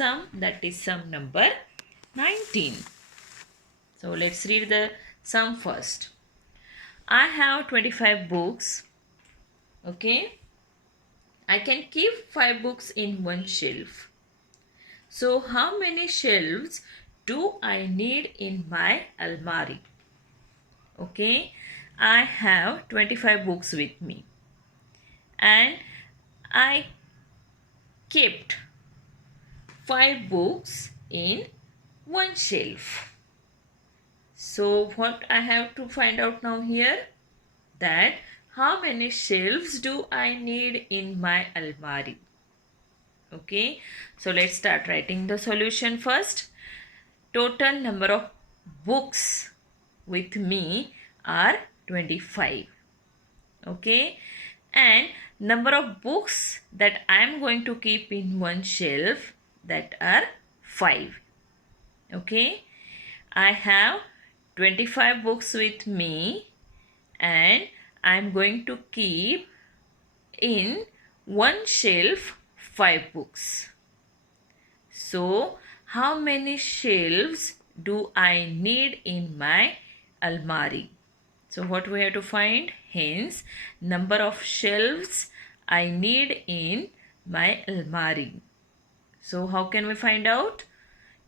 sum, that is sum number 19. So let's read the sum first. I have 25 books. Okay. I can keep 5 books in one shelf. So how many shelves do I need in my almari? Okay. I have 25 books with me. And I kept 5 books in one shelf. So what I have to find out now here, that how many shelves do I need in my almari? Okay, so let's start writing the solution first. Total number of books with me are 25. Okay, and number of books that I am going to keep in one shelf, that are 5. Okay, I have 25 books with me and I am going to keep in one shelf 5 books. So how many shelves do I need in my almari? So what we have to find? Hence, number of shelves I need in my almari. So how can we find out?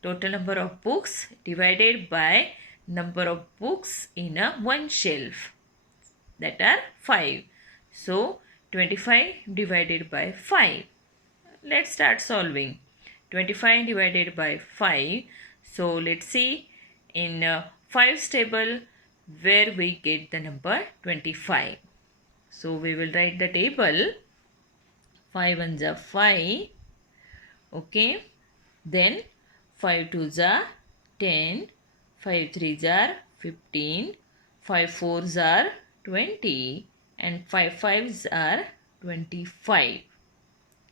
Total number of books divided by number of books in a one shelf, that are 5. So 25 divided by 5. Let's start solving. 25 divided by 5. So let's see in 5's table where we get the number 25. So we will write the table. 5 ones are 5. Okay. Then 5 twos are 10. 5 threes are 15. 5 fours are 20. And 5 fives are 25.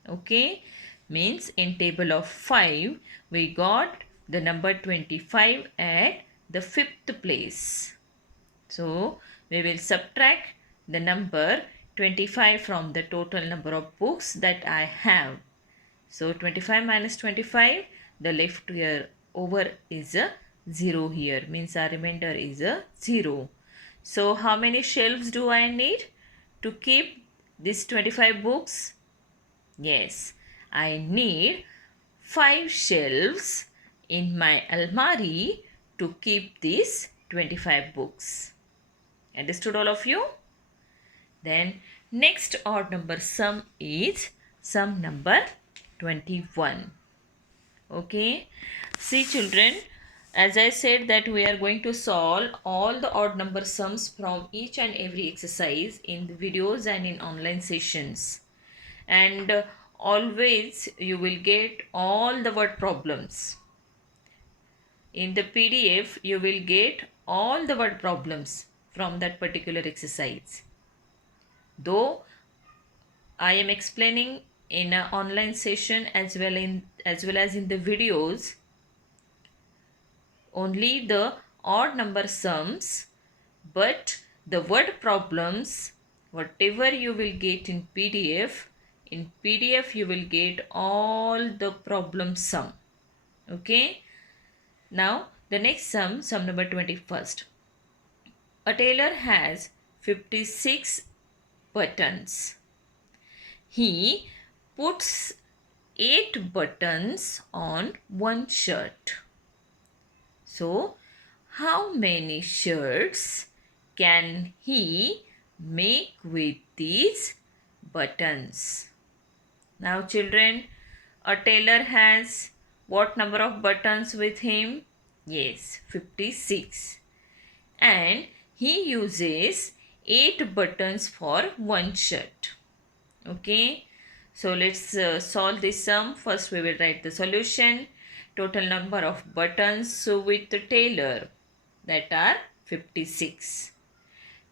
Okay, means in table of 5 we got the number 25 at the 5th place. So we will subtract the number 25 from the total number of books that I have. So 25 minus 25, the left here over is a 0 here, means our remainder is a 0. So how many shelves do I need to keep these 25 books? Yes, I need 5 shelves in my almari to keep these 25 books. Understood all of you? Then next odd number sum is sum number 21. Okay. See children, as I said that we are going to solve all the odd number sums from each and every exercise in the videos and in online sessions. And always you will get all the word problems. In the PDF you will get all the word problems from that particular exercise. Though I am explaining in an online session as well as in the videos only the odd number sums, but the word problems whatever you will get in PDF you will get all the problem sum. Okay, now the next sum number 21st. A tailor has 56 buttons. He puts 8 buttons on one shirt. So how many shirts can he make with these buttons? Now children, a tailor has what number of buttons with him? Yes, 56. And he uses 8 buttons for one shirt. Okay. So let's solve this sum. First we will write the solution. Total number of buttons with the tailor, that are 56.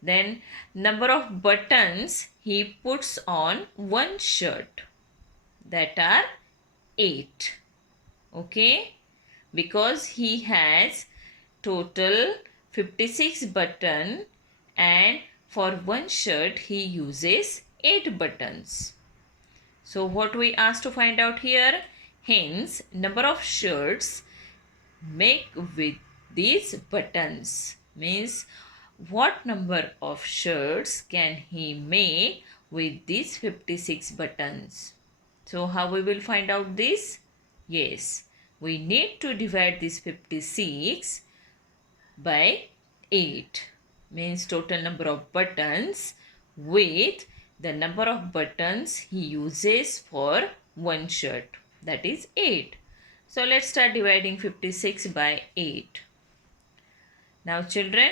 Then number of buttons he puts on one shirt, that are 8. Okay, because he has total 56 button and for one shirt he uses 8 buttons. So what we asked to find out here? Hence, number of shirts make with these buttons means what number of shirts can he make with these 56 buttons. So how we will find out this? Yes, we need to divide this 56 by 8 means total number of buttons with the number of buttons he uses for one shirt, that is 8. So let's start dividing 56 by 8. Now children,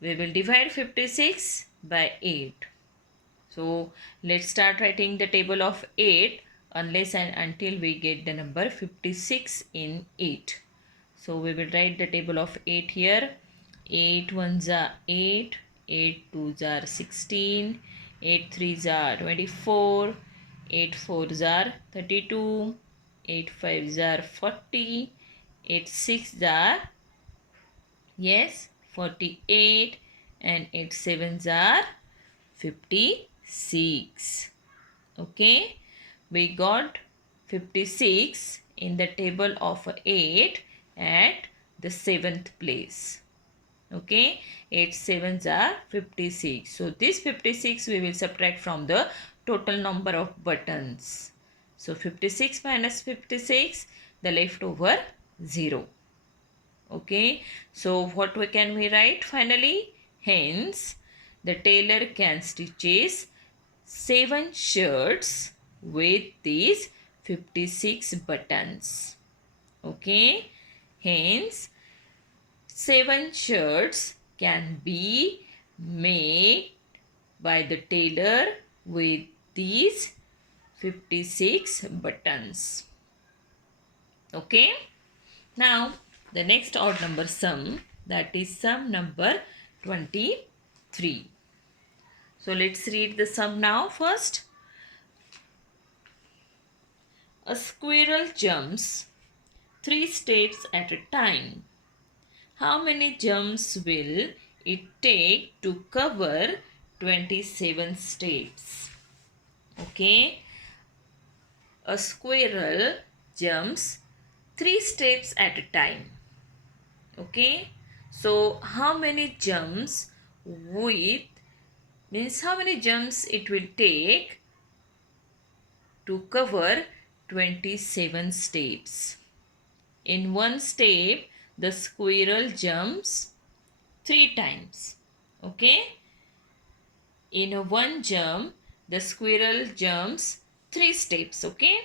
we will divide 56 by 8. So let's start writing the table of 8 unless and until we get the number 56 in 8. So we will write the table of 8 here. 8 ones are 8, 8 twos are 16, 8 threes are 24, 8 fours are 32, 8 fives are 40, 8 sixes are, yes, 48, and 8 sevens are 56. Okay, we got 56 in the table of 8 at the 7th place. Okay, 8 sevens are 56. So this 56 we will subtract from the total number of buttons. So 56 minus 56, the leftover 0. Okay, so what can we write finally? Hence, the tailor can stitches 7 shirts with these 56 buttons. Okay, hence 7 shirts can be made by the tailor with these 56 buttons. Okay, now the next odd number sum, that is sum number 23. So let's read the sum now first. A squirrel jumps 3 steps at a time. How many jumps will it take to cover 27 steps? Okay, a squirrel jumps 3 steps at a time. Okay, so how many jumps with means how many jumps it will take to cover 27 steps. In one step, the squirrel jumps 3 times. Okay, in a one jump, the squirrel jumps 3 steps. Okay,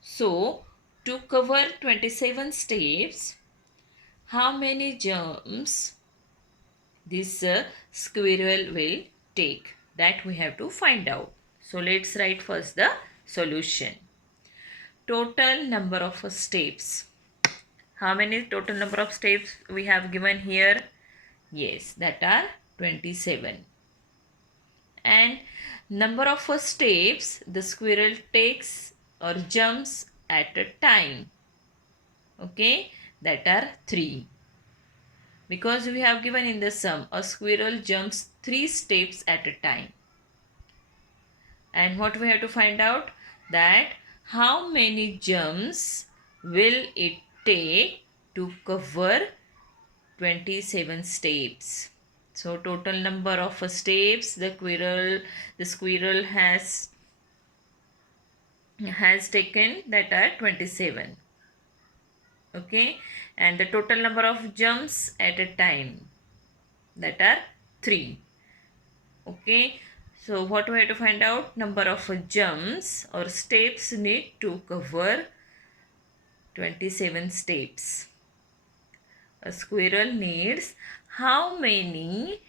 so to cover 27 steps, how many jumps this squirrel will take? That we have to find out. So let's write first the solution. Total number of steps. How many total number of steps we have given here? Yes, that are 27. And number of steps the squirrel takes or jumps at a time. Okay, that are 3. Because we have given in the sum, a squirrel jumps 3 steps at a time. And what we have to find out? That how many jumps will it take to cover 27 steps. So total number of steps the squirrel has taken, that are 27. Okay, and the total number of jumps at a time, that are 3. Okay, so what we have to find out? Number of jumps or steps need to cover 27 steps. A squirrel needs how many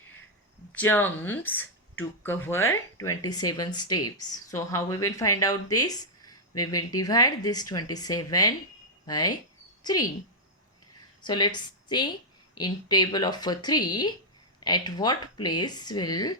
jumps to cover 27 steps? So how we will find out this? We will divide this 27 by 3. So let's see in table of 3 at what place we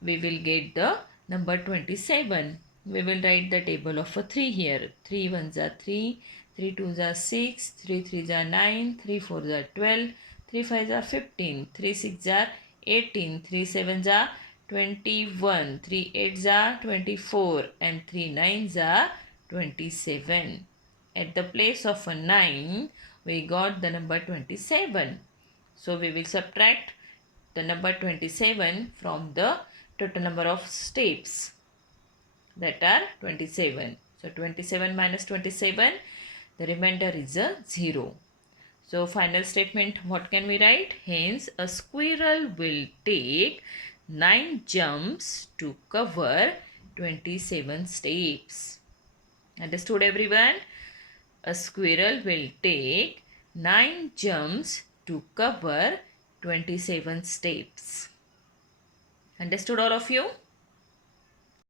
will get the number 27. We will write the table of 3 here. 3 ones are 3, 3 twos are 6, 3 threes are 9, 3 fours are 12, 3 fives are 15, 3 sixes are 18, 3 sevens are 21, 3 eights are 24, and 3 nines are 27. At the place of a 9, we got the number 27. So we will subtract the number 27 from the total number of steps, that are 27. So 27 minus 27, the remainder is a 0. So final statement, what can we write? Hence, a squirrel will take 9 jumps to cover 27 steps. Understood, everyone? A squirrel will take 9 jumps to cover 27 steps. Understood, all of you?